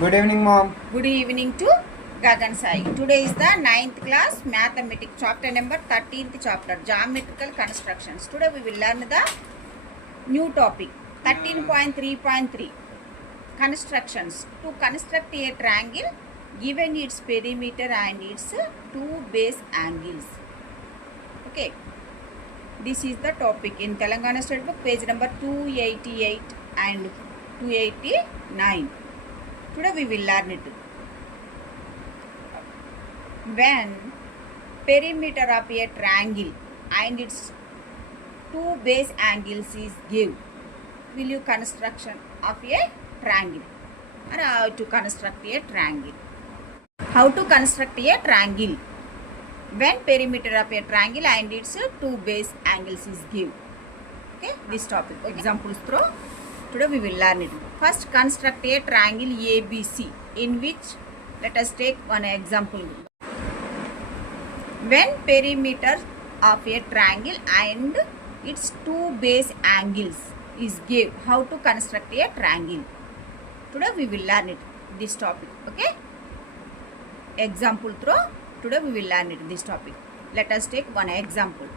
Good evening, Mom. Good evening to Gagan Sai. Today is the 9th class Mathematics chapter number 13th chapter Geometrical Constructions. Today we will learn the new topic 13.3.3 Constructions. To construct a triangle given its perimeter and its two base angles. Okay. This is the topic in Telangana State Book page number 288 and 289. Today we will learn it. When perimeter of a triangle and its two base angles is given, will you construction of a triangle or how to construct a triangle? How to construct a triangle when perimeter of a triangle and its two base angles is given. Okay, this topic. Examples through. Today we will learn it. First, construct a triangle ABC in which let us take one example. When perimeter of a triangle and its two base angles is given, how to construct a triangle. Today we will learn it. This topic. Okay. Example through. Today we will learn it. This topic. Let us take one example.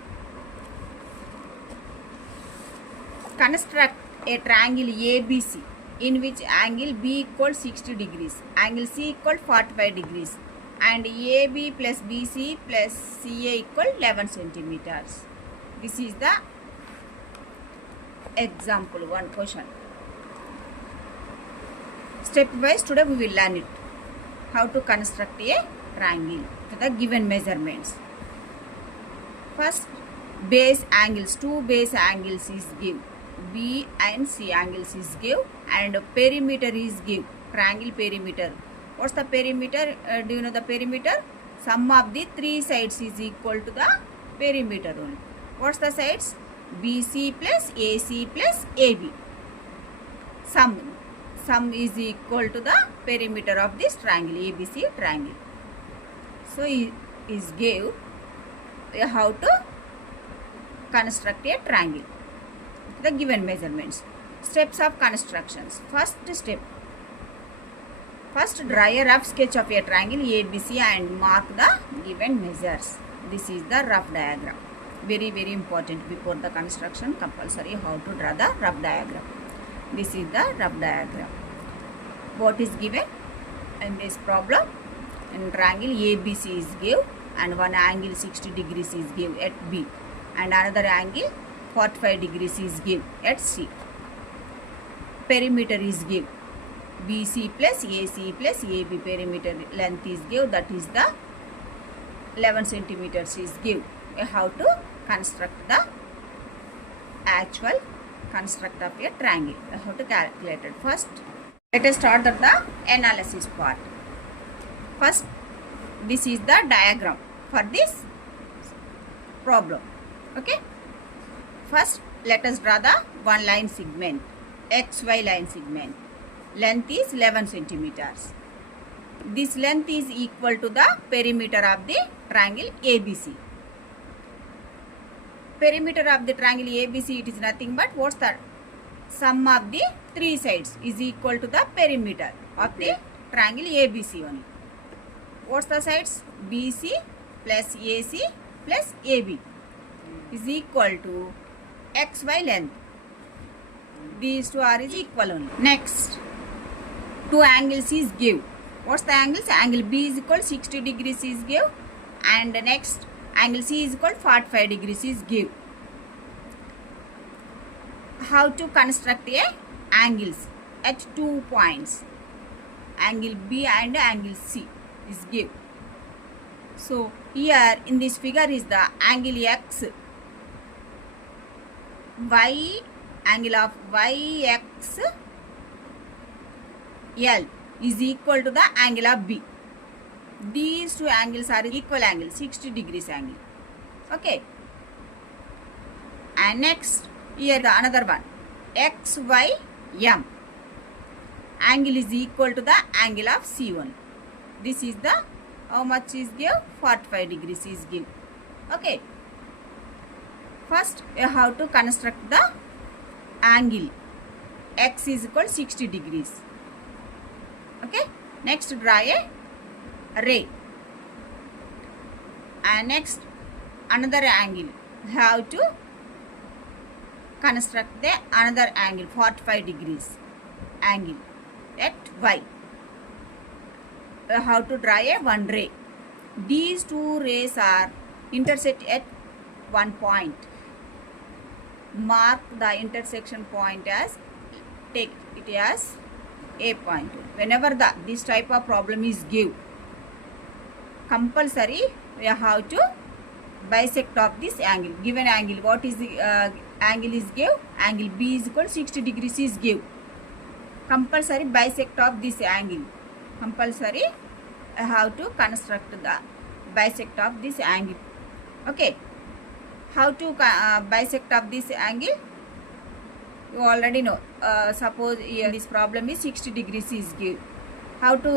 Construct a triangle ABC in which angle B equals 60 degrees, angle C equals 45 degrees and AB plus BC plus CA equal 11 centimeters. This is the example one question. Step wise today we will learn it. How to construct a triangle to the given measurements. First, base angles, two base angles is given. B and C angles is given and perimeter is given. Triangle perimeter. What's the perimeter? Do you know the perimeter? Sum of the three sides is equal to the perimeter only. What's the sides? BC plus AC plus AB. Sum is equal to the perimeter of this triangle, ABC triangle. So is give how to construct a triangle. The given measurements. Steps of constructions. First step. First, draw a rough sketch of a triangle ABC and mark the given measures. This is the rough diagram. Very important before the construction. Compulsory how to draw the rough diagram. This is the rough diagram. What is given in this problem? In triangle ABC is given and one angle 60 degrees is given at B and another angle 45 degrees is given at C. Perimeter is given. BC plus AC plus AB perimeter length is given, that is the 11 centimeters is given. How to construct the actual construct of a triangle. How to calculate it. First, let us start at the analysis part. First, this is the diagram for this problem. Okay. First, let us draw the one line segment, XY line segment. Length is 11 centimeters. This length is equal to the perimeter of the triangle ABC. Perimeter of the triangle ABC, it is nothing but what's the sum of the three sides is equal to the perimeter of the triangle ABC only. What's the sides? BC plus AC plus AB is equal to XY length. These two are is equal only. Next, two angles is give. What's the angles? Angle B is equal 60 degrees is give and next angle C is equal 45 degrees is give. How to construct a angles at 2 points? Angle B and angle C is give. So here in this figure is the angle X. Y angle of YXL is equal to the angle of B. These two angles are equal angle, 60 degrees angle. Okay. And next, here the another one, XYM. Angle is equal to the angle of C1. This is the, how much is give? 45 degrees is give. Okay. First, you have to construct the angle. X is equal 60 degrees. Okay. Next draw a ray. And next another angle. Have to construct the another angle 45 degrees angle at Y. How to draw a one ray. These two rays are intersect at one point. Mark the intersection point as, take it as A point. Whenever this type of problem is given, compulsory we have to bisect of this angle. Given angle, what is the angle is given? Angle B is equal to 60 degrees is given. Compulsory bisect of this angle. Compulsory I have to construct the bisect of this angle. Okay. How to bisect of this angle? You already know. Suppose here this problem is 60 degrees is given. How to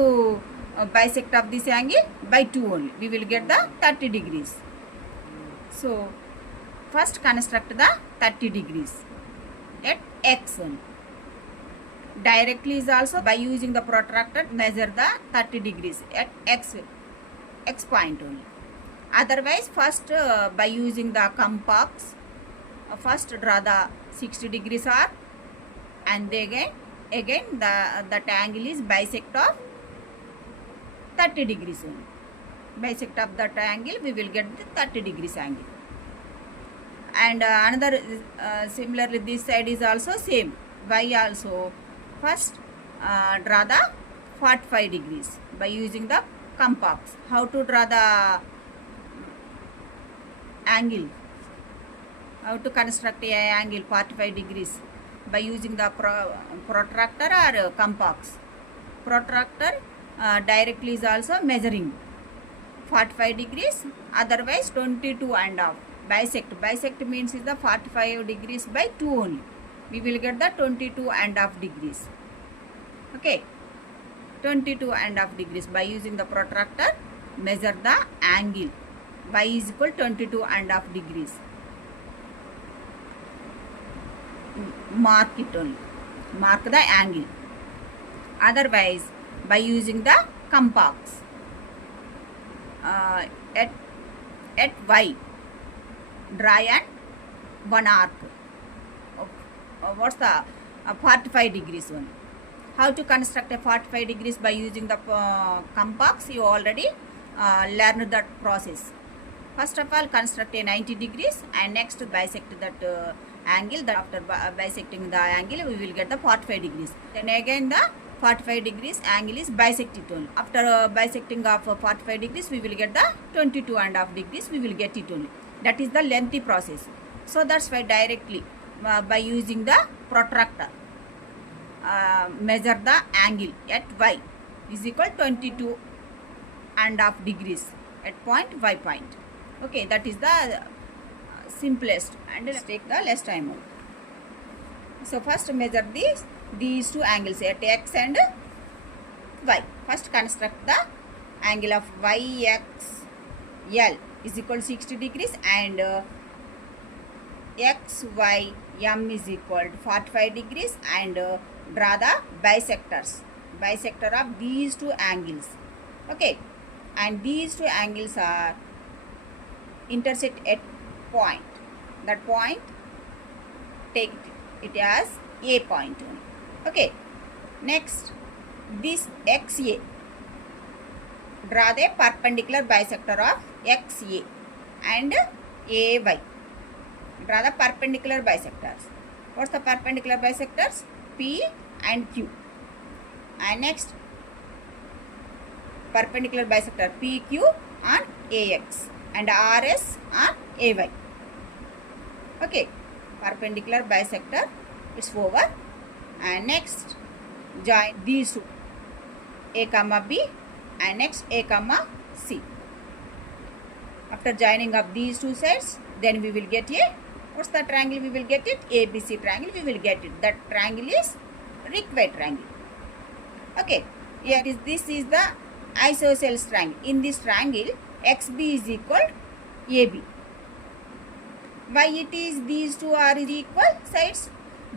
bisect of this angle? By 2 only. We will get the 30 degrees. So, first construct the 30 degrees at X only. Directly is also by using the protractor measure the 30 degrees at X point only. Otherwise, first by using the compass, first draw the 60 degrees arc, and again that angle is bisect of 30 degrees only. Bisect of that angle, we will get the 30 degrees angle. And another similarly this side is also same. Y also first draw the 45 degrees by using the compass. How to draw the angle? How to construct a angle 45 degrees? By using the protractor or compass. Protractor directly is also measuring 45 degrees, otherwise 22 and half. Bisect means is the 45 degrees by 2 only. We will get the 22 and half degrees. Okay, 22 and half degrees. By using the protractor measure the angle. Y is equal 22 and half degrees. Mark it only. Mark the angle. Otherwise, by using the compass at Y, draw an one arc. What's the 45 degrees one? How to construct a 45 degrees by using the compass? You already learned that process. First of all, construct a 90 degrees and next bisect that angle. That after bisecting the angle, we will get the 45 degrees. Then again the 45 degrees angle is bisected only. After bisecting of 45 degrees, we will get the 22 and half degrees. We will get it only. That is the lengthy process. So that's why directly by using the protractor measure the angle at Y is equal 22 and half degrees at point Y point. Okay, that is the simplest, and let's take the less time only. So first measure these two angles at X and Y. First construct the angle of YXL is equal to 60 degrees and XYM is equal to 45 degrees, and draw the bisector of these two angles. Okay, and these two angles are intersect at point. That point, take it as A point only. Okay, next this XA, draw the perpendicular bisector of XA and AY. Draw the perpendicular bisectors. What's the perpendicular bisectors? P and Q. And next perpendicular bisector PQ on AX and RS on AY. Okay, perpendicular bisector, it's over. And next join these two, A comma B and next A comma C. After joining up these two sides, then we will get a, what's the triangle we will get it? ABC triangle we will get it. That triangle is required triangle. Okay, here is, this is the isosceles triangle. In this triangle, XB is equal AB. Why it is these two are equal sides?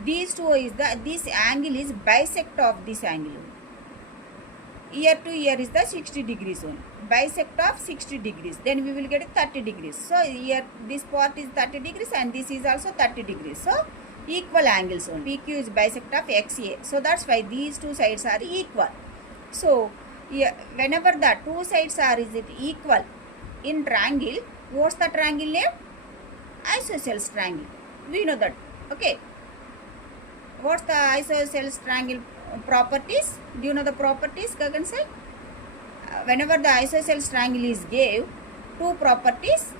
These two is the, this angle is bisect of this angle. Here to here is the 60 degrees only. Bisect of 60 degrees. Then we will get 30 degrees. So here this part is 30 degrees and this is also 30 degrees. So equal angles only. PQ is bisect of XA. So that's why these two sides are equal. So here, whenever the two sides are equal in triangle, what's the triangle name? Isosceles triangle. We know that. Okay. What's the isosceles triangle properties? Do you know the properties, Gagan sir? Whenever the isosceles triangle is gave, two properties,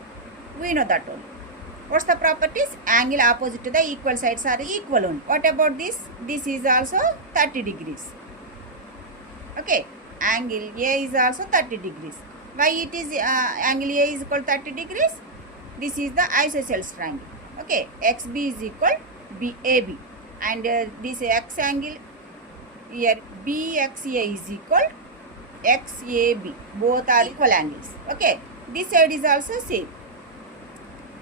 we know that only. What's the properties? Angle opposite to the equal sides are equal only. What about this? This is also 30 degrees. Okay. Angle A is also 30 degrees. Why it is angle A is equal to 30 degrees? This is the isosceles triangle. Okay. XB is equal BAB. And this X angle here BXA is equal XAB. Both are equal angles. Okay. This side is also same.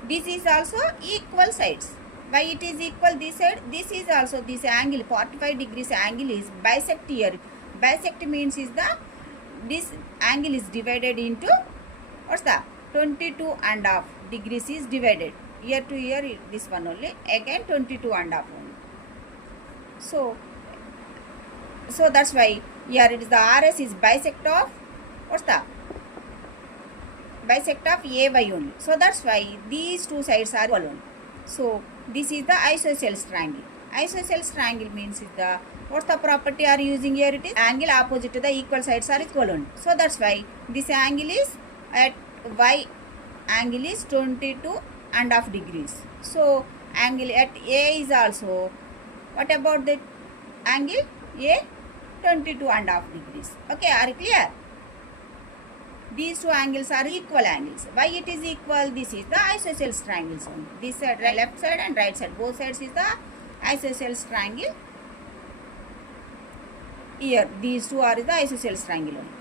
This is also equal sides. Why it is equal this side? This is also this angle 45 degrees angle is bisect here. Bisect means is the this angle is divided into what's the 22 and half degrees is divided. Here to here this one only. Again 22 and half only. So that's why here it is the RS is bisect of what's the bisect of AY only. So that's why these two sides are equal only. So this is the isosceles triangle. Isosceles triangle means is the what's the property are using here? It is angle opposite to the equal sides are equal only. So that's why this angle is at Y angle is 22 and half degrees. So angle at A is also, what about the angle A? 22 and half degrees. Okay, are you clear? These two angles are equal angles. Why it is equal? This is the isosceles triangles only. This side, left side and right side, both sides is the isosceles triangle. Here, these two are the isosceles triangle only.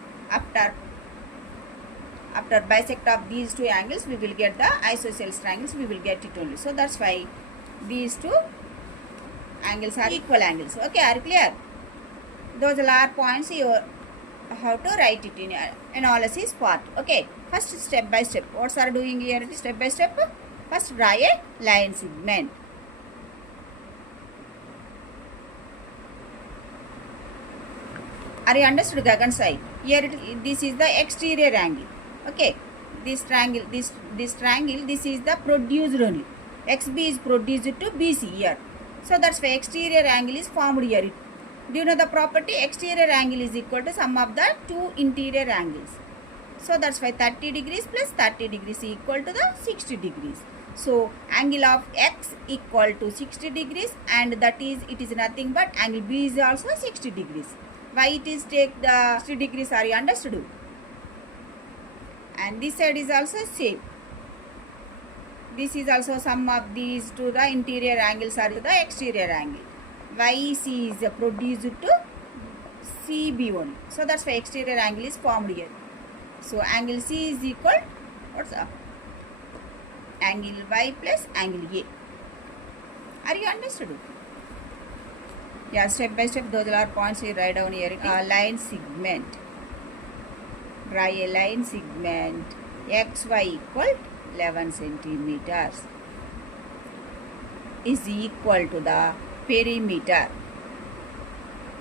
After bisect of these two angles, we will get the isosceles triangles. We will get it only. So that's why these two angles are equal angles. Okay, are you clear? Those are points you how to write it in analysis part. Okay, first step by step. What are doing here? Step by step. First draw a line segment. Are you understood, Gagan side? Here this is the exterior angle. Okay, this triangle, this triangle, this is the produced only. XB is produced to BC here. So that's why exterior angle is formed here. Do you know the property? Exterior angle is equal to sum of the two interior angles. So that's why 30 degrees plus 30 degrees equal to the 60 degrees. So angle of X equal to 60 degrees, and that is, it is nothing but angle B is also 60 degrees. Why it is take the 60 degrees? Are you understood? And this side is also same. This is also sum of these to the interior angles are the exterior angle. YC is produced to CB only. So that's why exterior angle is formed here. So angle C is equal, what's up? Angle Y plus angle A. Are you understood? Yeah, step by step those are points we write down here. Line segment. Draw a line segment XY equal 11 centimeters is equal to the perimeter.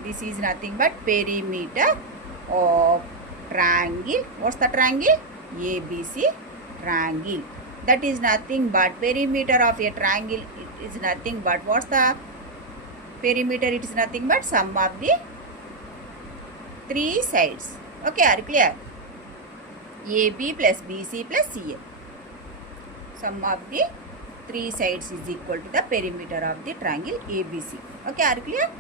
This is nothing but perimeter of triangle. What's the triangle? ABC triangle. That is nothing but perimeter of a triangle. It is nothing but what's the perimeter? It is nothing but sum of the three sides. Okay, are you clear? AB plus BC plus CA. Sum of the three sides is equal to the perimeter of the triangle ABC. Okay, are you clear?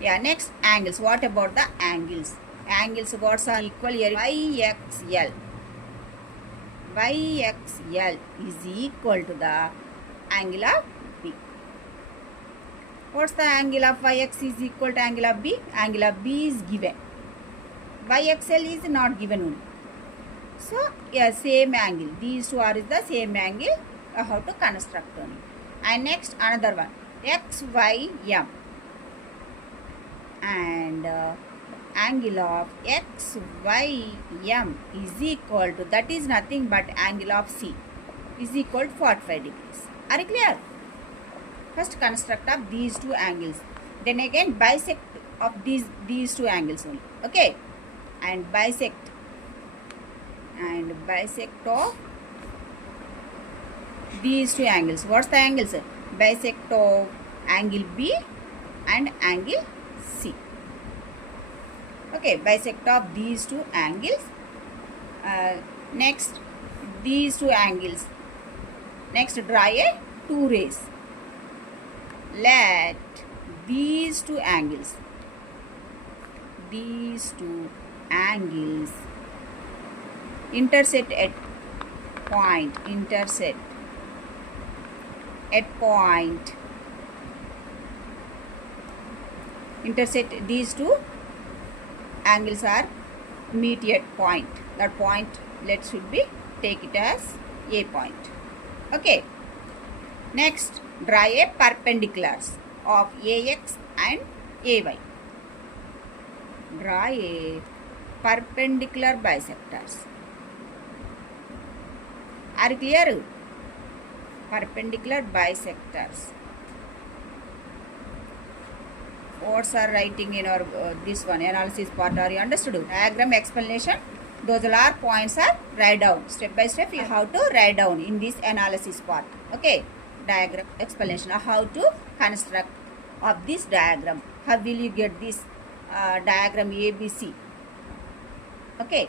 Yeah, next angles. What about the angles? Angles what are equal here? YXL. YXL is equal to the angle of B. What's the angle of YX is equal to angle of B? Angle of B is given. YXL is not given only. So, yeah, same angle. These two are the same angle. How to construct only. And next another one. XYM. And angle of XYM is equal to, that is nothing but angle of C is equal to 45 degrees. Are you clear? First construct of these two angles, then again bisect of these two angles only. Okay, and bisect of these two angles. What's the angles? Bisect of angle B and angle C. Okay, bisect of these two angles. Next, these two angles. Next, draw a two rays. Let these two angles intersect at point. Intersect these two angles are meet at point. That point should be take it as A point. Okay. Next, draw a perpendiculars of AX and AY. Draw a perpendicular bisectors. Are you clear? Perpendicular bisectors. Words are writing in our this one analysis part. Are you understood? Diagram explanation. Those are points are write down step by step. You have to write down in this analysis part. Okay. Diagram explanation of how to construct of this diagram. How will you get this diagram ABC? Okay,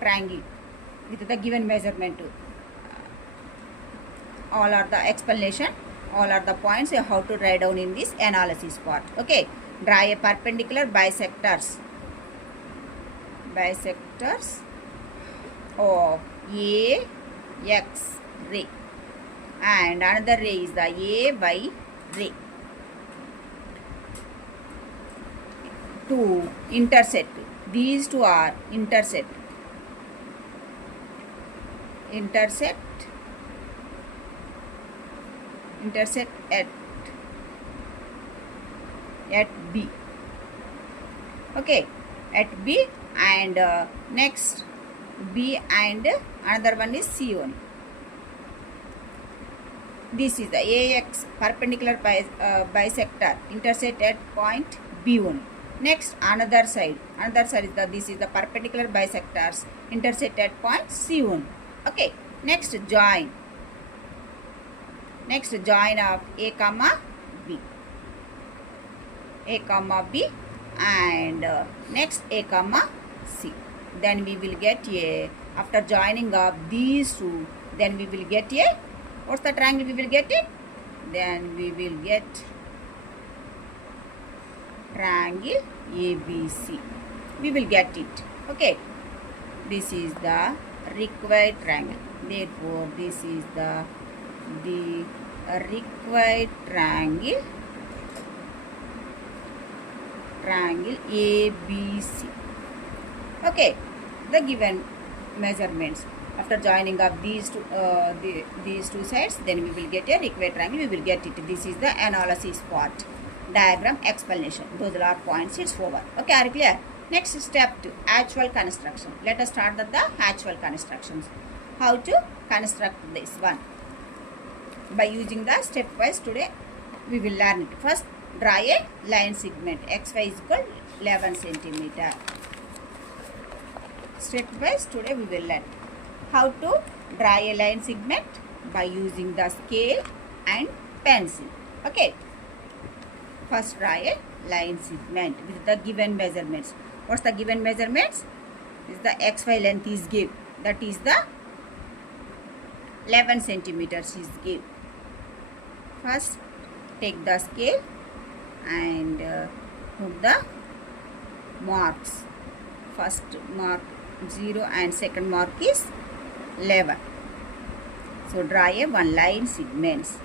triangle with the given measurement. All are the explanation. All are the points you have to write down in this analysis part. Okay, draw a perpendicular bisectors of AX ray. And another ray is the AY ray to intersect. These two are intersect at B. Okay, at B, and next B and another one is C only. This is the AX perpendicular bisector intersect at point B1. Next, another side is this is the perpendicular bisectors intersect at point C1. Okay. Next, join of A comma B, and next A comma C. Then we will get a, after joining of these two, then we will get a, what's the triangle we will get it? Then we will get triangle ABC. We will get it. Okay. This is the required triangle. Therefore, this is the required triangle ABC. Okay. The given measurements. After joining up these two sides, then we will get a required triangle. We will get it. This is the analysis part. Diagram explanation. Those are points. It's over. Okay, are you clear? Next step to actual construction. Let us start with the actual constructions. How to construct this one? By using the stepwise today we will learn it. First, draw a line segment. XY is equal 11 centimeter. Stepwise today we will learn how to draw a line segment by using the scale and pencil. Okay. First, draw a line segment with the given measurements. What's the given measurements? Is the XY length is given. That is the 11 centimeters is given. First, take the scale and put the marks. First mark 0 and second mark is 11. So, draw a one line segments.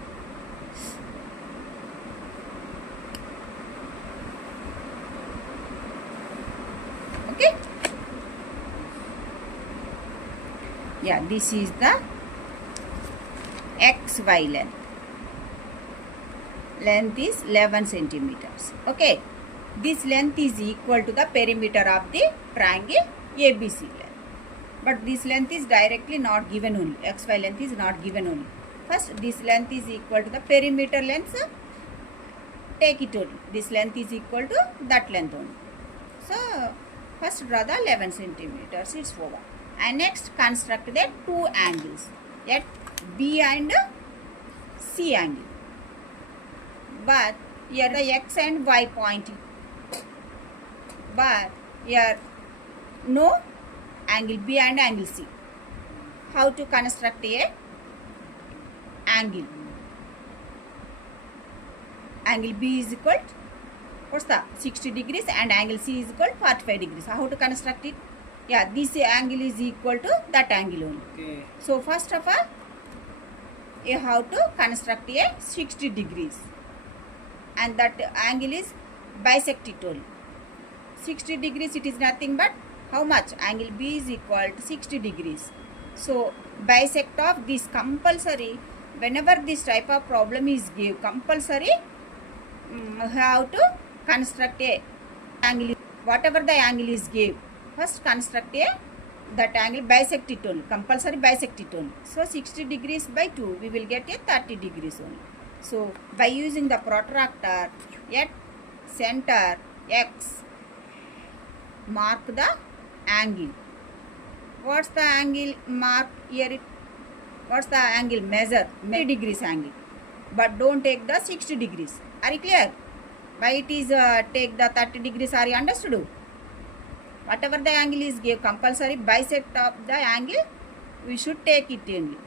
Okay. Yeah, this is the XY length. Length is 11 centimeters. Okay. this length is equal to the perimeter of the triangle ABC length. But this length is directly not given only. XY length is not given only. First, this length is equal to the perimeter length. Take it only. This length is equal to that length only. So, first draw the 11 centimeters. It's over. And next, construct the two angles at B and C angle. But here the X and Y point. But here no angle B and angle C. How to construct a angle? Angle B is equal to, what's the 60 degrees and angle C is equal to 45 degrees. How to construct it? Yeah, this angle is equal to that angle only. Okay. So first of all, you have to construct a 60 degrees. And that angle is bisect it only. 60 degrees, it is nothing but how much? Angle B is equal to 60 degrees. So, bisect of this compulsory, whenever this type of problem is given, compulsory have to construct a angle. Whatever the angle is given, first construct a that angle, bisect it only. Compulsory bisect it only. So, 60 degrees by 2, we will get a 30 degrees only. So, by using the protractor at center X, mark the angle. What's the angle mark here? What's the angle measure? 30 degrees angle. But don't take the 60 degrees. Are you clear? Why it is take the 30 degrees? Are you understood? Whatever the angle is give, compulsory bisect of the angle, we should take it only.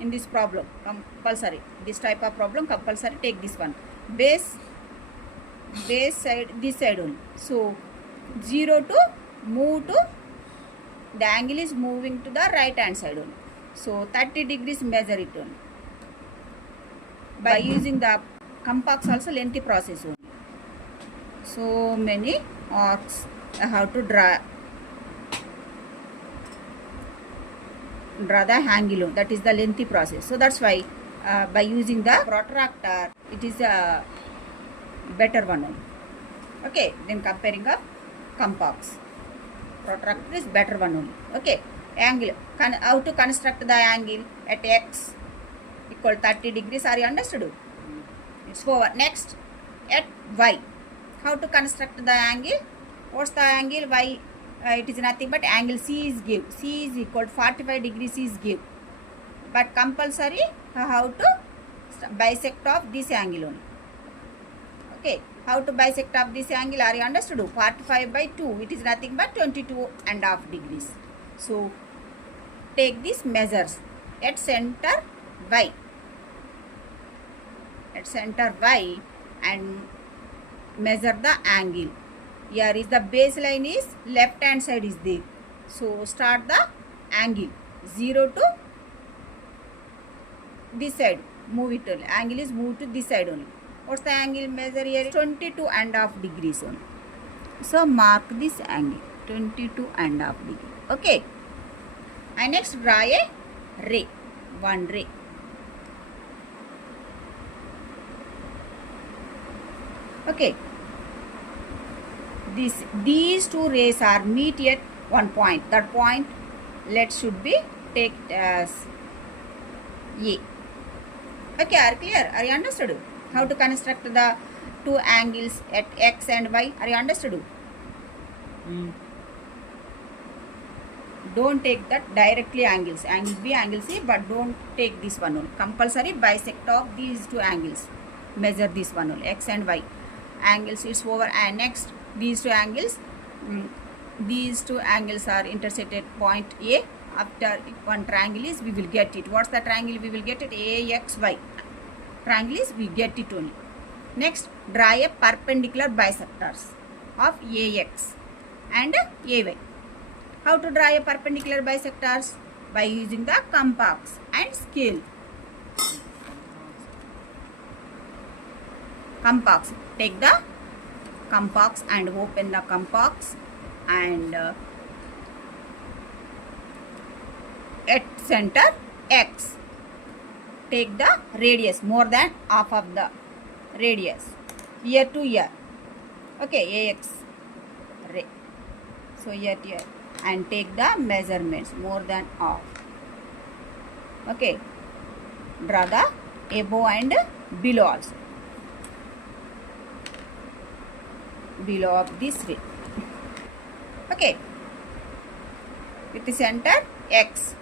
In this problem, compulsory. This type of problem, compulsory take this one. Base side, this side only. So, 0 to move to, the angle is moving to the right hand side only. So, 30 degrees measure it only. By using the compass also lengthy process only. So, many arcs I have to draw the angle. That is the lengthy process. So, that's why by using the protractor, it is a better one only. Okay, then comparing of compass. Protractor is better one only. Okay, angle. How to construct the angle at X equal 30 degrees. Are you understood? It's over. Next, at Y. How to construct the angle? What's the angle? Y, it is nothing but angle C is give. C is equal to 45 degrees is give. But compulsory, how to bisect of this angle only. Okay, how to bisect of this angle? Are you understood? 45 by 2, it is nothing but 22.5 degrees. So, take these measures at center Y. At center Y and measure the angle. Here is the baseline is left hand side is there. So, start the angle 0 to this side. Move it only. Angle is moved to this side only. What's the angle measure here? 22.5 degrees only. So, mark this angle 22.5 degree. Okay. And next draw a ray. One ray. Okay. These two rays are meet at one point. That point should be take as A. Okay, are clear? Are you understood? How to construct the two angles at X and Y? Are you understood? Don't take that directly angles. Angle B, angle C, but don't take this one only. Compulsory bisect of these two angles. Measure this one only. X and Y. Angles it's over. And next, these two angles are intersected point A. After one triangle is, we will get it. What's the triangle? We will get it AXY. Triangle is, we get it only. Next, draw a perpendicular bisectors of AX and AY. How to draw a perpendicular bisectors? By using the compass and scale. Compass. Take the compass and open the compass and at center X. Take the radius more than half of the radius. Here to here. Okay, AX ray. So here and take the measurements more than half. Okay, draw the above and below also. Below of this ray. Okay, with the center X,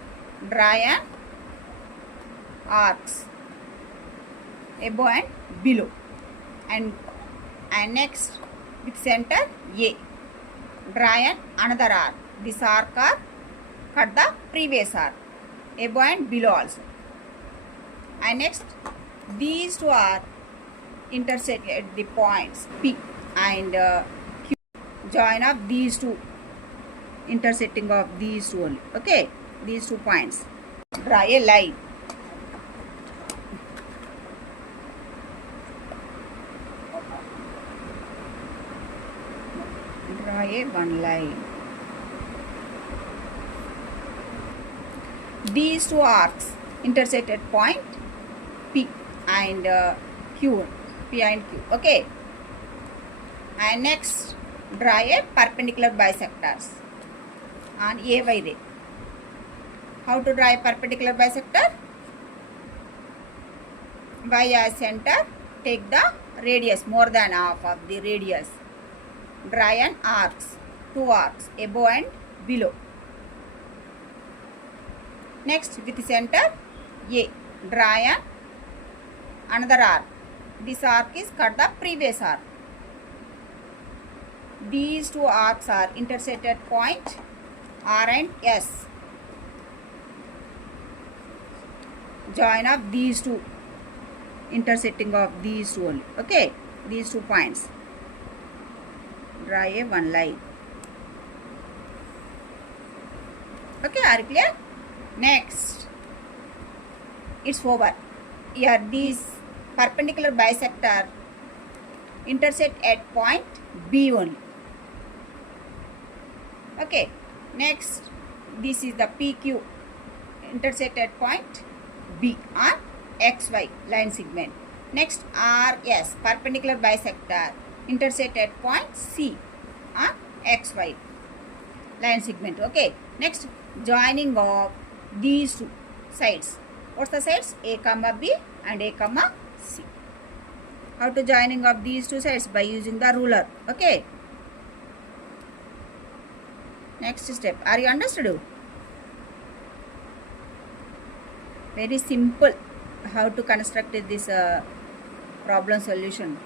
draw an arcs above and below, and next with center A, draw an another arc. This arc or cut the previous arc above and below also, and next these two are intersect at the points P and Q. Join up these two, intersecting of these two only. Okay, these 2 points. Draw a line. Draw a one line. These 2 arcs intersect at point P and Q. P and Q. Okay. And next, draw a perpendicular bisectors on AY ray. How to draw a perpendicular bisector? By a center, take the radius more than half of the radius. Draw an arcs, 2 arcs above and below. Next, with the center A, draw an another arc. This arc is cut the previous arc. These 2 arcs are intersect at point R and S. Join up these 2, intersecting of these 2 only. Okay, these 2 points. Draw a one line. Okay, are you clear? Next, it's over. Here these perpendicular bisector intersect at point B only. Okay, next this is the PQ intersect at point B on XY line segment. Next RS perpendicular bisector intersect at point C on XY line segment. Okay, next joining of these 2 sides. What's the sides? A comma B and A comma C. How to joining of these 2 sides? By using the ruler. Okay. Next step. Are you understood? Very simple. How to construct this problem solution.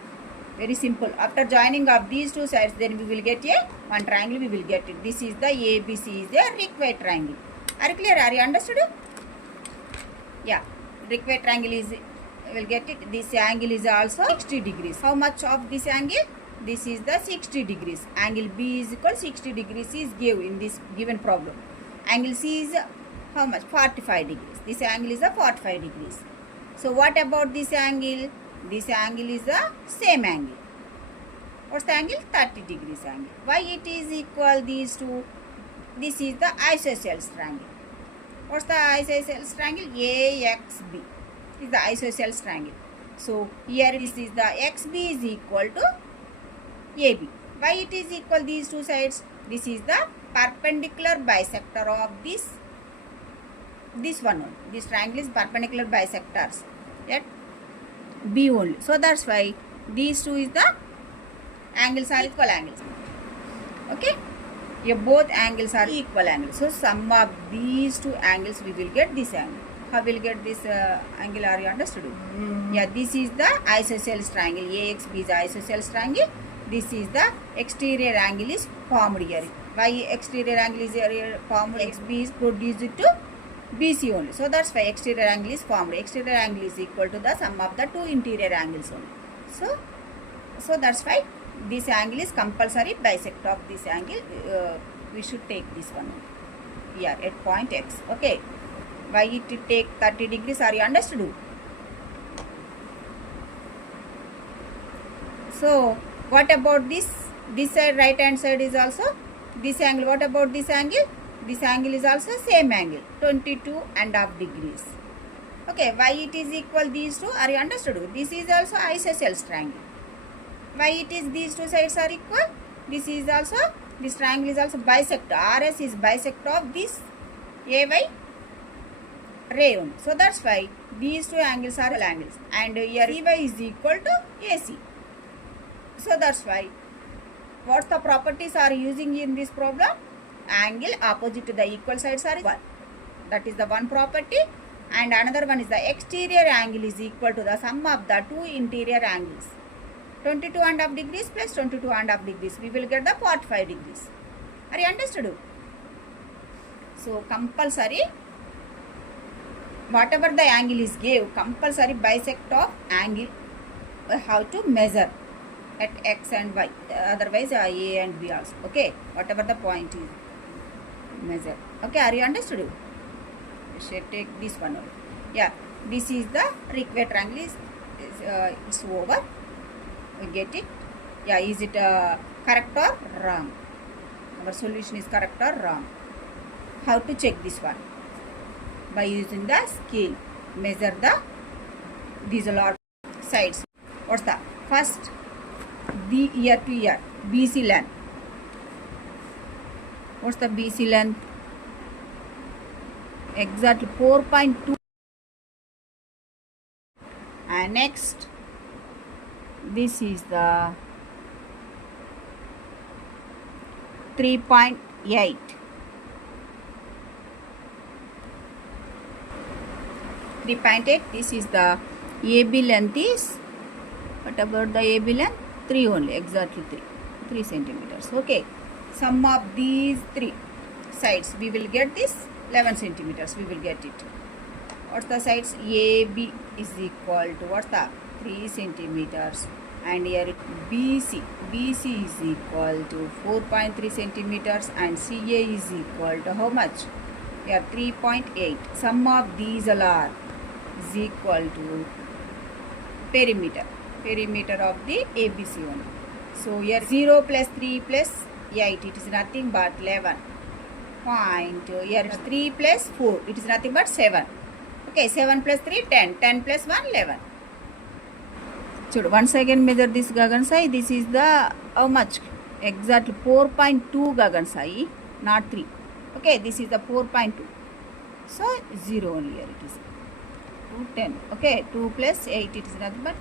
Very simple. After joining of these 2 sides, then we will get a one triangle. We will get it. This is the ABC is a required triangle. Are you clear? Are you understood? Yeah. Required triangle is, we will get it. This angle is also 60 degrees. How much of this angle? This is the 60 degrees. Angle B is equal 60 degrees is given in this given problem. Angle C is how much? 45 degrees. This angle is a 45 degrees. So what about this angle? This angle is the same angle. What's the angle? 30 degrees angle. Why it is equal these 2? This is the isosceles triangle. What's the isosceles triangle? AXB is the isosceles triangle. So here this is the XB is equal to AB. Why it is equal these 2 sides? This is the perpendicular bisector of this one only. This triangle is perpendicular bisectors at B only. So that's why these 2 is the angles are equal angles. Okay. Here both angles are equal angles. So sum of these 2 angles we will get this angle. How will get this angle? Are you understood? Yeah, this is the isosceles triangle. AXB is the isosceles triangle. This is the exterior angle is formed here. Why exterior angle is here formed? XB is produced to BC only. So that's why exterior angle is formed. Exterior angle is equal to the sum of the 2 interior angles only. So that's why this angle is compulsory bisect of this angle. We should take this one here at point X. Okay. Why it take 30 degrees? Are you understood? So what about this? This side, right hand side is also this angle. What about this angle? This angle is also same angle, 22.5 degrees. Okay, why it is equal these 2? Are you understood? This is also isosceles triangle. Why it is these two sides are equal? This is also, this triangle is also bisector. RS is bisector of this AY ray only. So that's why these two angles are equal angles, and here CY is equal to AC. So that's why what the properties are using in this problem? Angle opposite to the equal sides are equal. That is the one property. And another one is the exterior angle is equal to the sum of the two interior angles. 22.5 degrees plus 22.5 degrees. We will get the 45 degrees. Are you understood? So compulsory, whatever the angle is gave, compulsory bisect of angle we have to measure at X and Y. Otherwise A and B also. Okay. Whatever the point is, measure. Okay. Are you understood? We should take this one only. Yeah. This is the required triangle. It's over. We get it. Yeah. Is it correct or wrong? Our solution is correct or wrong. How to check this one? By using the scale. Measure the, these are sides. What's the first? The ear to ear. BC length. What's the BC length? Exactly 4.2. And next, this is the 3.8. 3.8. This is the AB length is, what about the AB length? 3 only, exactly 3 centimeters. Okay. Sum of these three sides, we will get this 11 centimeters. We will get it. What's the sides? AB is equal to, what's the 3 centimeters. And here BC. BC is equal to 4.3 centimeters. And CA is equal to how much? Here 3.8. Sum of these all are is equal to perimeter. Perimeter of the ABC one. So here 0 plus 3 plus 8, it is nothing but 11. Point. Here 3 plus 4, it is nothing but 7. Okay, 7 plus 3, 10. 10 plus 1, 11. So once again measure this Gagansai. This is the, how much? Exactly 4.2 Gagansai, not 3. Okay, this is the 4.2. So 0 only here it is. 2, 10. Okay, 2 plus 8, it is nothing but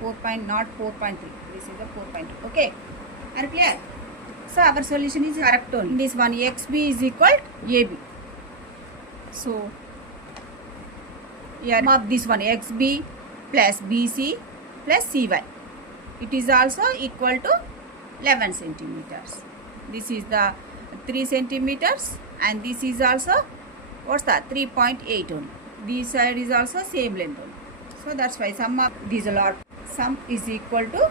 4. Not 4.3. This is the 4.2. Okay, are you clear? So our solution is correct only. This one XB is equal to AB. So here of this one XB plus BC plus CY. It is also equal to 11 centimeters. This is the 3 centimeters and this is also, what's that? 3.8 only. This side is also same length only. So that's why sum of these are, sum is equal to,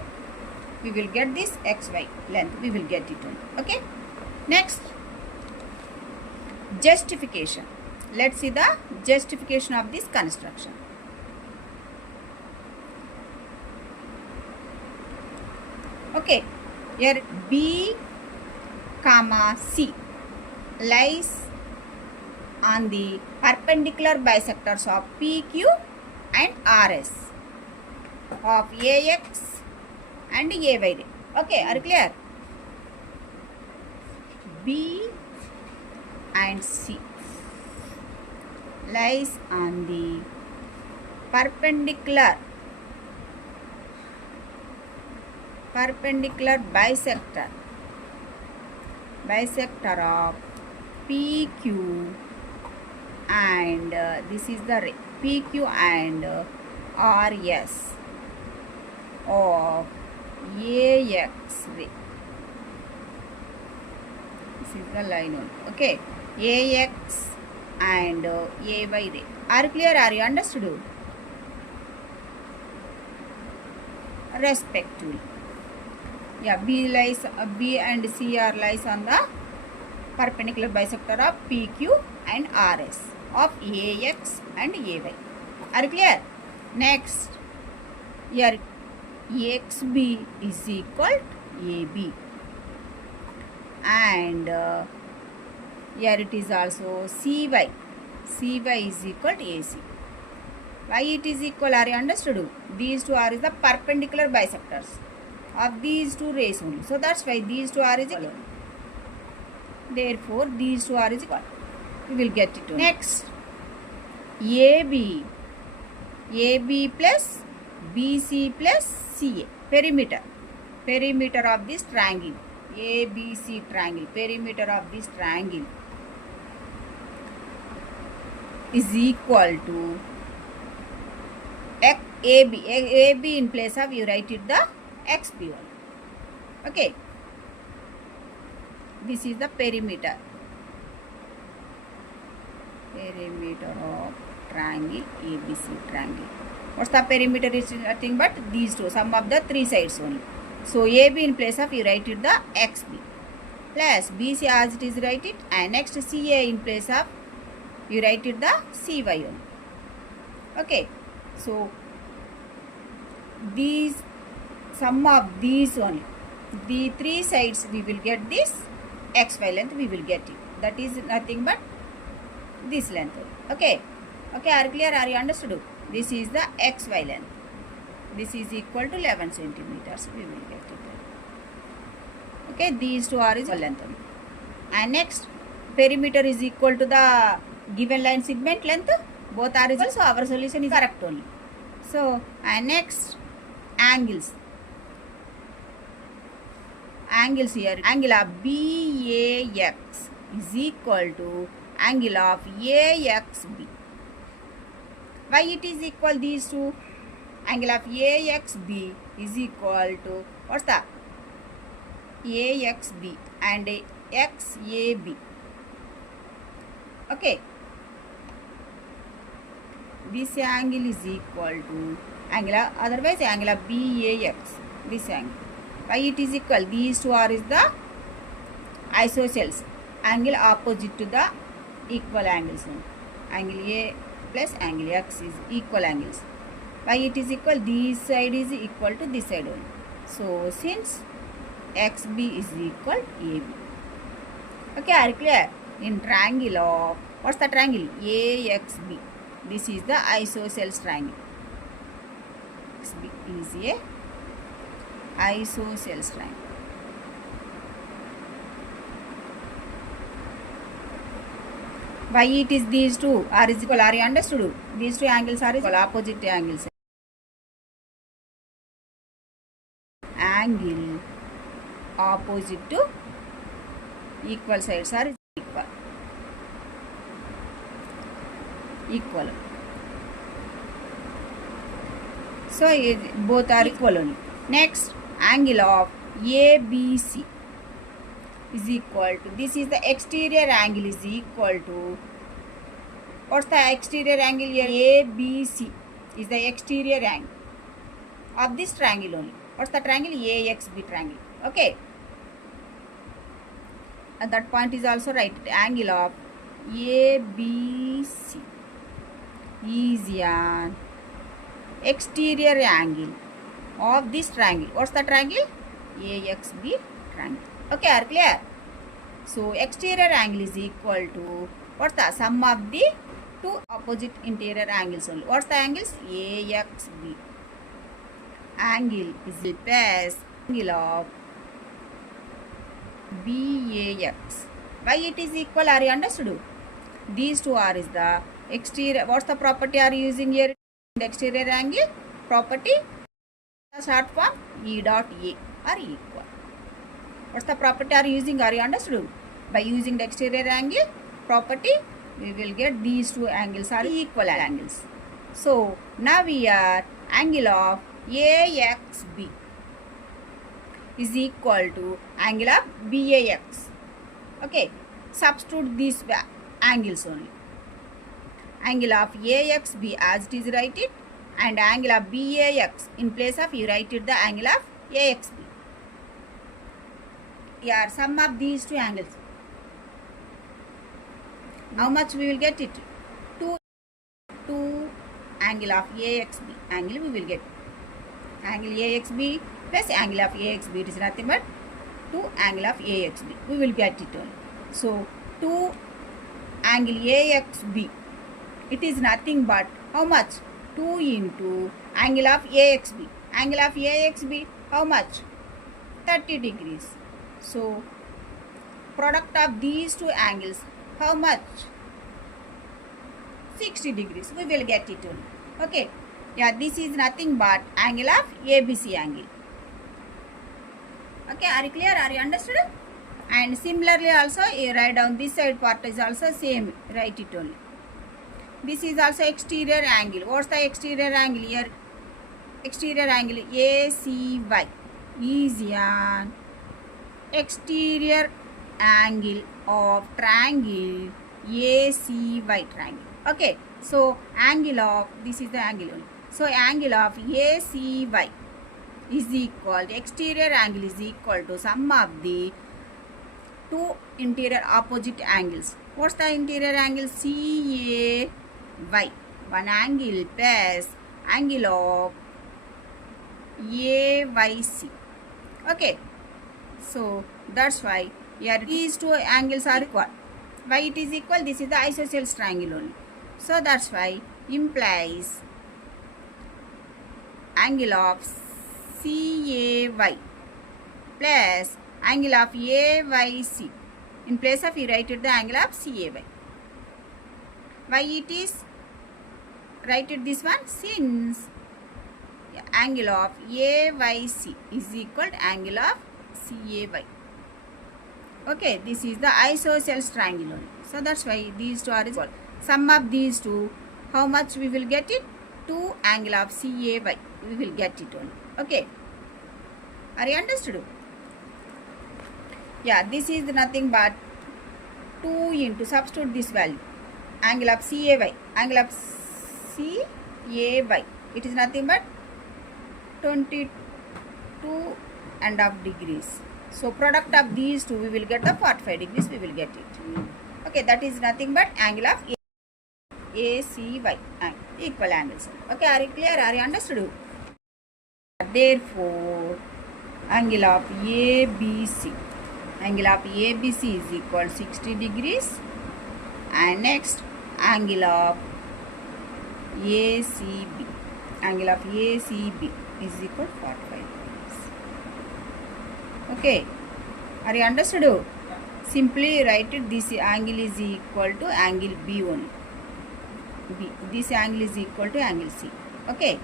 we will get this XY length. We will get it only. Okay. Next, justification. Let's see the justification of this construction. Okay. Here B, comma C lies on the perpendicular bisectors of PQ and RS of AX and AY. Okay, are you clear? B and C lies on the perpendicular bisector of PQ and this is the ray PQ and RS of AX ray. This is the line only. Okay, AX and AY ray. Are you clear? Are you understood? Respectively. Yeah, B and C are lies on the perpendicular bisector of PQ and RS of AX and AY. Are you clear? Next, here XB is equal to AB and here it is also CY. CY is equal to AC. Why it is equal? Are you understood? These two are the perpendicular bisectors of these two rays only. So that's why these two are is equal. Therefore, these two are is equal. We will get it only. Next, AB plus BC plus CA. Perimeter of this triangle. ABC triangle. Perimeter of this triangle is equal to AB. AB in place of, you write it the XB one. Okay. This is the perimeter. Perimeter of triangle ABC triangle. What's the perimeter? Is nothing but these two, sum of the three sides only. So AB in place of, you write it the XB plus BC as it is, write it, and next CA in place of, you write it the CY only. Okay. So these sum of these only, the three sides we will get this XY length, we will get it. That is nothing but this length only. Okay. Okay, are clear? Are you understood? This is the XY length. This is equal to 11 centimeters. We will get it. Okay, these two are is length only. And next, perimeter is equal to the given line segment length. Both are equal, so our solution is correct only. So, and next, angles. Angles here. Angle of BAX is equal to angle of AXB. Why it is equal these two? Angle of AXB is equal to, what's that? AXB and XAB. Okay. This angle is equal to angle of, otherwise angle of BAX. This angle. Why it is equal? These two are is the isosceles. Angle opposite to the equal angles. Angle A plus angle X is equal angles. Why it is equal? This side is equal to this side only. So since XB is equal AB. Okay, are you clear? In triangle of, what's the triangle? AXB. This is the isosceles triangle. XB is a isosceles triangle. Why it is these two are is equal? Are you understood? These two angles are equal, opposite angles. Angle opposite to equal sides are equal. So both are equal only. Next, angle of ABC is equal to, this is the exterior angle is equal to, what's the exterior angle here? ABC is the exterior angle of this triangle only. What's the triangle? AXB triangle. Okay. And that point is also right. The angle of ABC is an exterior angle of this triangle. What's the triangle? AXB triangle. Okay, are clear? So exterior angle is equal to, what's the sum of the two opposite interior angles only. What's the angles? AXB. Angle is the base angle of BAX. Why it is equal? Are you understood? These two are is the exterior. What's the property are you using here? The exterior angle property, the short form E dot A are equal. What's the property are you using? Are you understood? By using the exterior angle property, we will get these two angles are equal angles. So now we are angle of AXB is equal to angle of BAX. Okay, substitute these angles only. Angle of AXB as it is, write it, and angle of BAX in place of, you write it the angle of AXB. Yeah, sum of these two angles. How much we will get it? 2 angle of AXB angle we will get. Angle AXB plus angle of AXB, it is nothing but 2 angle of AXB. We will get it only. So 2 angle AXB, it is nothing but how much? 2 into angle of AXB. Angle of AXB, how much? 30 degrees. So product of these two angles, how much? 60 degrees. We will get it only. Okay. Yeah, this is nothing but angle of ABC angle. Okay, are you clear? Are you understood? And similarly also, you write down this side part is also same. Write it only. This is also exterior angle. What's the exterior angle here? Exterior angle ACY is an exterior angle of triangle ACY triangle. Okay, so angle of, this is the angle only. So angle of ACY is equal, exterior angle is equal to sum of the two interior opposite angles. What's the interior angle? CAY. One angle plus angle of AYC. Okay. So that's why here these two angles are equal. Why it is equal? This is the isosceles triangle only. So that's why implies angle of CAY plus angle of AYC. In place of, you write it the angle of CAY. Why it is write it this one? Since angle of AYC is equal to angle of CAY. Okay, this is the isosceles triangle only. So that's why these two are equal. Sum of these two, how much we will get it? 2 angle of CAY. We will get it only. Okay. Are you understood? Yeah, this is nothing but 2 into, substitute this value. Angle of CAY. Angle of CAY. It is nothing but 22.5 degrees. So product of these two, we will get the 45 degrees. We will get it. Okay, that is nothing but angle of ACY. Equal angles. Okay, are you clear? Are you understood? Therefore, angle of ABC. Angle of ABC is equal to 60 degrees. And next, angle of ACB. Angle of ACB is equal to 45 degrees. Okay. Are you understood? Simply write it. This angle is equal to angle B only. B. This angle is equal to angle C. Okay.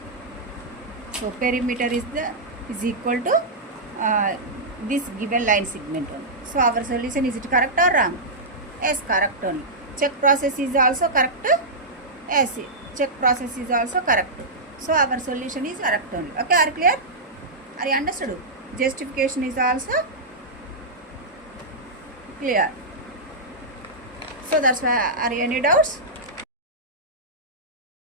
So perimeter is equal to this given line segment only. So our solution, is it correct or wrong? Yes, correct only. Check process is also correct. Yes, check process is also correct. So our solution is correct only. Okay, are you clear? Are you understood? Justification is also clear. So that's why, are you any doubts?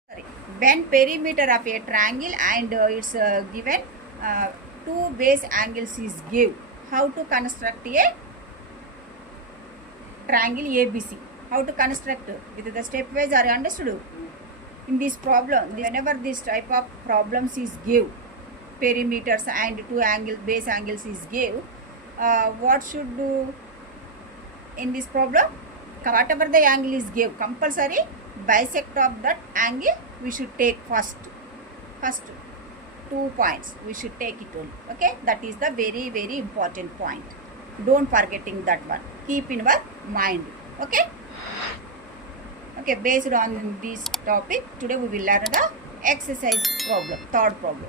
Sorry. When perimeter of a triangle and it's given 2 base angles is given, how to construct a triangle ABC? How to construct with the stepwise? Are you understood? In this problem, whenever this type of problems is given, perimeters and 2 base angles is given, what should do in this problem? Whatever the angle is given, compulsory bisect of that angle we should take first 2 points we should take it only. Okay, that is the very, very important point. Don't forgetting that one. Keep in your mind. Okay. Okay, based on this topic, today we will learn the exercise problem, third problem.